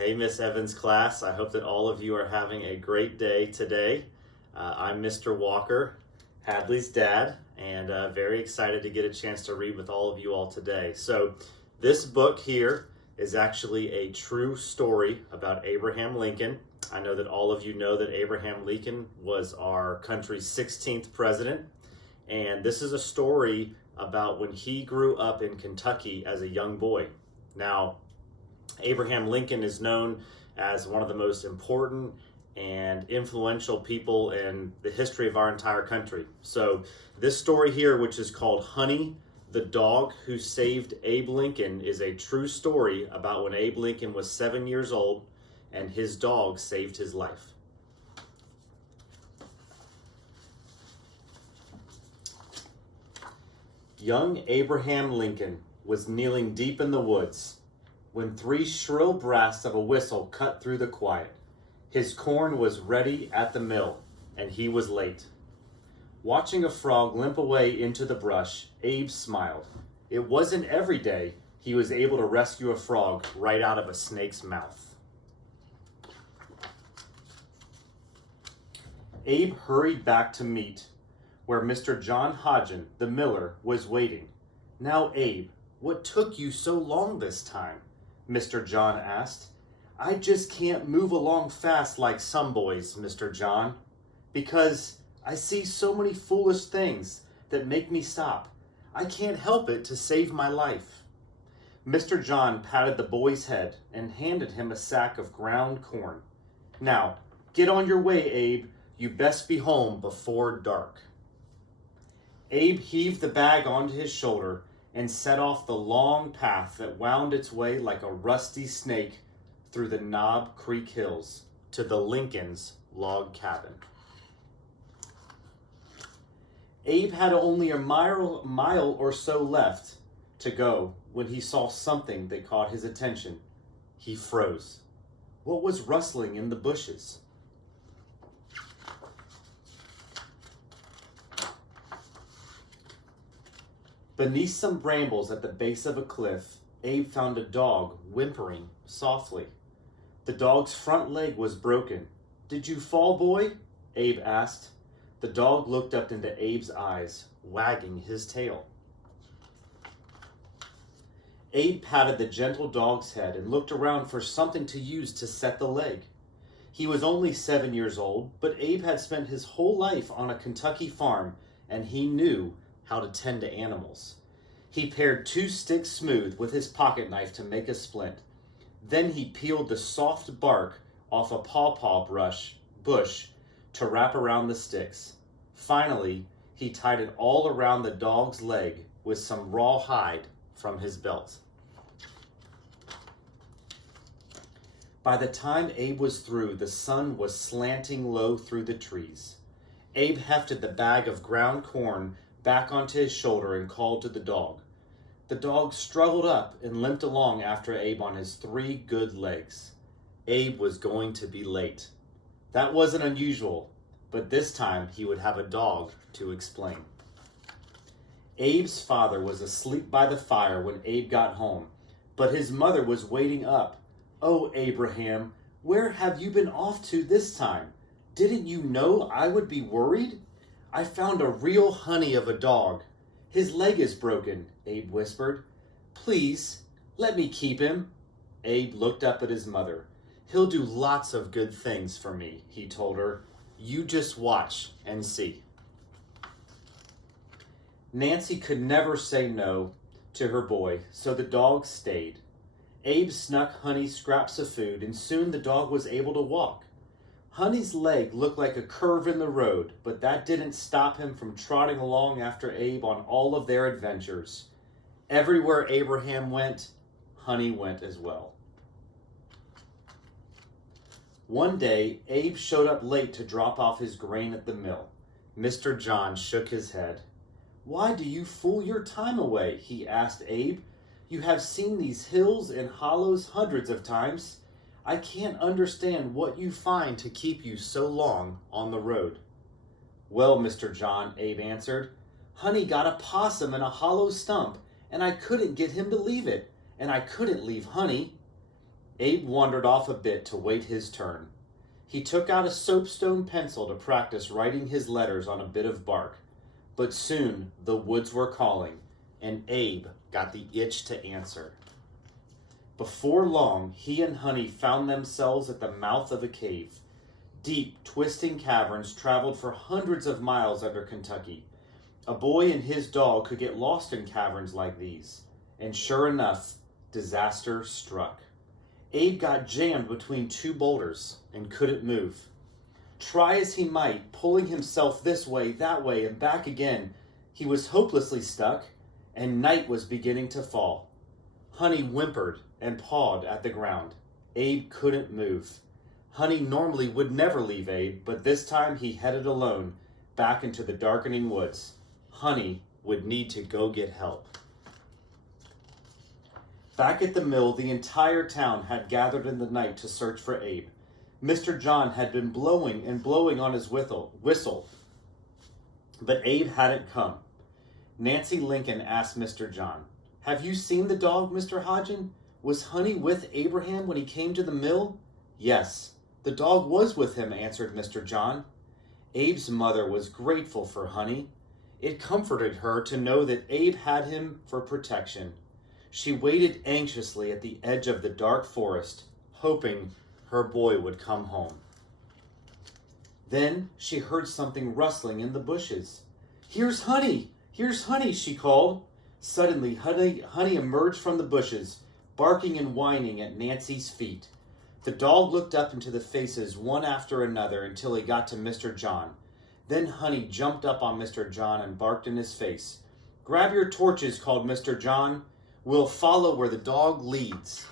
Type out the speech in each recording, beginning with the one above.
Hey, Miss Evans class. I hope that all of you are having a great day today. I'm Mr. Walker, Hadley's dad, and very excited to get a chance to read with all of you all today. So this book here is actually a true story about Abraham Lincoln. I know that all of you know that Abraham Lincoln was our country's 16th president, and this is a story about when he grew up in Kentucky as a young boy. Now, Abraham Lincoln is known as one of the most important and influential people in the history of our entire country. So this story here, which is called Honey, the Dog Who Saved Abe Lincoln, is a true story about when Abe Lincoln was 7 years old and his dog saved his life. Young Abraham Lincoln was kneeling deep in the woods when three shrill blasts of a whistle cut through the quiet. His corn was ready at the mill, and he was late. Watching a frog limp away into the brush, Abe smiled. It wasn't every day he was able to rescue a frog right out of a snake's mouth. Abe hurried back to meet where Mr. John Hodgen, the miller, was waiting. "Now, Abe, what took you so long this time?" Mr. John asked. "I just can't move along fast like some boys, Mr. John, because I see so many foolish things that make me stop. I can't help it to save my life." Mr. John patted the boy's head and handed him a sack of ground corn. "Now, get on your way, Abe. You best be home before dark." Abe heaved the bag onto his shoulder and set off the long path that wound its way like a rusty snake through the Knob Creek Hills to the Lincolns' log cabin. Abe had only a mile or so left to go when he saw something that caught his attention. He froze. What was rustling in the bushes? Beneath some brambles at the base of a cliff, Abe found a dog whimpering softly. The dog's front leg was broken. "Did you fall, boy?" Abe asked. The dog looked up into Abe's eyes, wagging his tail. Abe patted the gentle dog's head and looked around for something to use to set the leg. He was only 7 years old, but Abe had spent his whole life on a Kentucky farm, and he knew how to tend to animals. He pared 2 sticks smooth with his pocket knife to make a splint. Then he peeled the soft bark off a pawpaw bush to wrap around the sticks. Finally, he tied it all around the dog's leg with some raw hide from his belt. By the time Abe was through, the sun was slanting low through the trees. Abe hefted the bag of ground corn back onto his shoulder and called to the dog. The dog struggled up and limped along after Abe on his 3 good legs. Abe was going to be late. That wasn't unusual, but this time he would have a dog to explain. Abe's father was asleep by the fire when Abe got home, but his mother was waiting up. "Oh, Abraham, where have you been off to this time? Didn't you know I would be worried? I found a real honey of a dog. His leg is broken," Abe whispered. "Please, let me keep him." Abe looked up at his mother. "He'll do lots of good things for me," he told her. "You just watch and see." Nancy could never say no to her boy, so the dog stayed. Abe snuck Honey scraps of food, and soon the dog was able to walk. Honey's leg looked like a curve in the road, but that didn't stop him from trotting along after Abe on all of their adventures. Everywhere Abraham went, Honey went as well. One day, Abe showed up late to drop off his grain at the mill. Mr. John shook his head. "Why do you fool your time away?" he asked Abe. "You have seen these hills and hollows hundreds of times. I can't understand what you find to keep you so long on the road." "Well, Mr. John," Abe answered, "Honey got a possum in a hollow stump, and I couldn't get him to leave it, and I couldn't leave Honey." Abe wandered off a bit to wait his turn. He took out a soapstone pencil to practice writing his letters on a bit of bark. But soon the woods were calling, and Abe got the itch to answer. Before long, he and Honey found themselves at the mouth of a cave. Deep, twisting caverns traveled for hundreds of miles under Kentucky. A boy and his dog could get lost in caverns like these. And sure enough, disaster struck. Abe got jammed between two boulders and couldn't move. Try as he might, pulling himself this way, that way, and back again, he was hopelessly stuck, and night was beginning to fall. Honey whimpered and pawed at the ground. Abe couldn't move. Honey normally would never leave Abe, but this time he headed alone back into the darkening woods. Honey would need to go get help. Back at the mill, the entire town had gathered in the night to search for Abe. Mr. John had been blowing and blowing on his whistle, but Abe hadn't come. Nancy Lincoln asked Mr. John, "Have you seen the dog, Mr. Hodgen? Was Honey with Abraham when he came to the mill?" "Yes, the dog was with him," answered Mr. John. Abe's mother was grateful for Honey. It comforted her to know that Abe had him for protection. She waited anxiously at the edge of the dark forest, hoping her boy would come home. Then she heard something rustling in the bushes. "Here's Honey! Here's Honey!" she called. Suddenly, Honey emerged from the bushes, barking and whining at Nancy's feet. The dog looked up into the faces one after another until he got to Mr. John. Then Honey jumped up on Mr. John and barked in his face. "Grab your torches," called Mr. John. "We'll follow where the dog leads."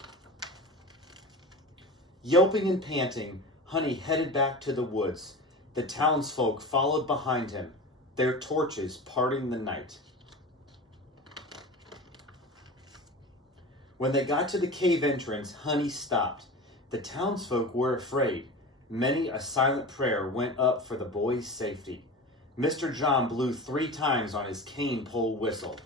Yelping and panting, Honey headed back to the woods. The townsfolk followed behind him, their torches parting the night. When they got to the cave entrance, Honey stopped. The townsfolk were afraid. Many a silent prayer went up for the boy's safety. Mr. John blew 3 times on his cane pole whistle.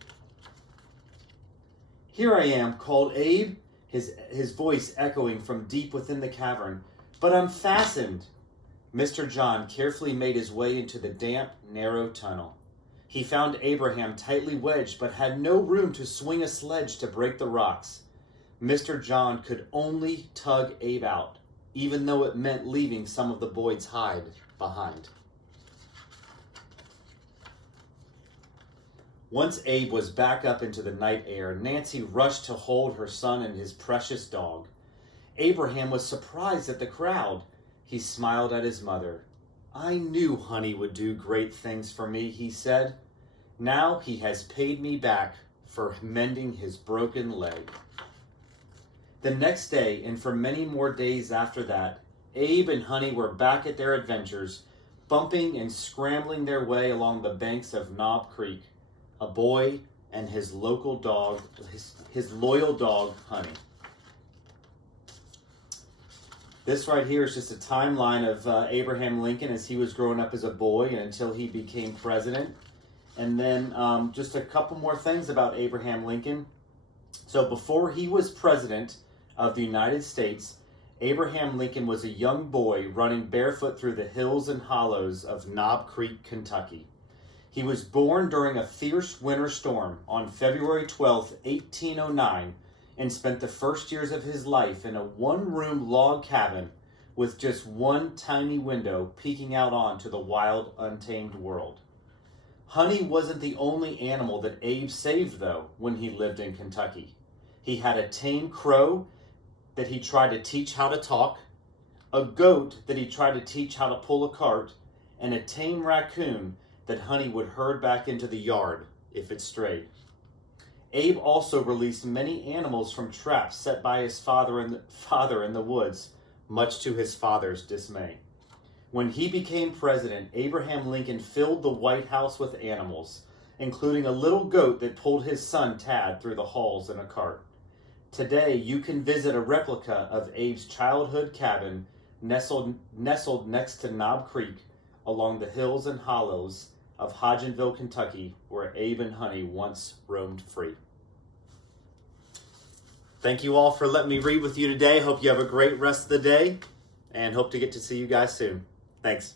"Here I am," called Abe, his voice echoing from deep within the cavern. "But I'm fastened." Mr. John carefully made his way into the damp, narrow tunnel. He found Abraham tightly wedged, but had no room to swing a sledge to break the rocks. Mr. John could only tug Abe out, even though it meant leaving some of the boy's hide behind. Once Abe was back up into the night air, Nancy rushed to hold her son and his precious dog. Abraham was surprised at the crowd. He smiled at his mother. "I knew Honey would do great things for me," he said. "Now he has paid me back for mending his broken leg." The next day, and for many more days after that, Abe and Honey were back at their adventures, bumping and scrambling their way along the banks of Knob Creek. A boy and his local dog, his loyal dog, Honey. This right here is just a timeline of Abraham Lincoln as he was growing up as a boy and until he became president. And then just a couple more things about Abraham Lincoln. So before he was president of the United States, Abraham Lincoln was a young boy running barefoot through the hills and hollows of Knob Creek, Kentucky. He was born during a fierce winter storm on February 12, 1809, and spent the first years of his life in a one-room log cabin with just one tiny window peeking out onto the wild, untamed world. Honey wasn't the only animal that Abe saved, though, when he lived in Kentucky. He had a tame crow that he tried to teach how to talk, a goat that he tried to teach how to pull a cart, and a tame raccoon that Honey would herd back into the yard if it strayed. Abe also released many animals from traps set by his father in the woods, much to his father's dismay. When he became president, Abraham Lincoln filled the White House with animals, including a little goat that pulled his son Tad through the halls in a cart. Today, you can visit a replica of Abe's childhood cabin nestled next to Knob Creek along the hills and hollows of Hodgenville, Kentucky, where Abe and Honey once roamed free. Thank you all for letting me read with you today. Hope you have a great rest of the day and hope to get to see you guys soon. Thanks.